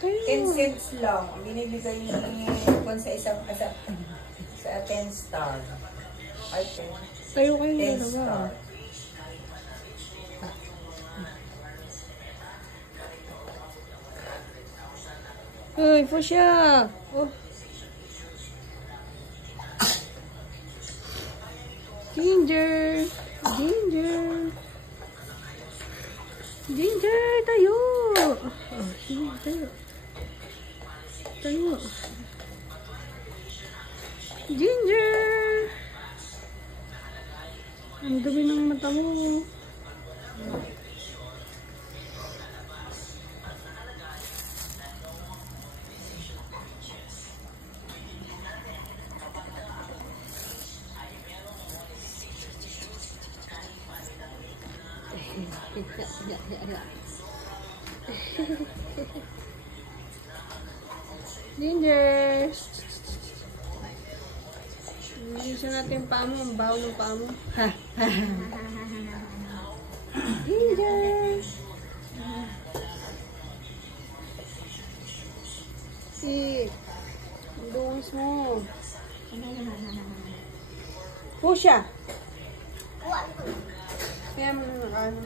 10 cents lang. Binibigay ni kung sa isang sa 10 star. Ay, 10. Tayo kayo 10 dalawa. star. Uy, Fusha! Oh. Ginger! Ginger! Ginger! Tayo! Oh, sige, tayo. Tayo. Ginger! Ang dumi ng mata mo. Ginger! Linisan natin yung paa mo. Ang baho ng paa mo. Ginger! Si, ang dungis mo. Pusha! Kaya mo na ano.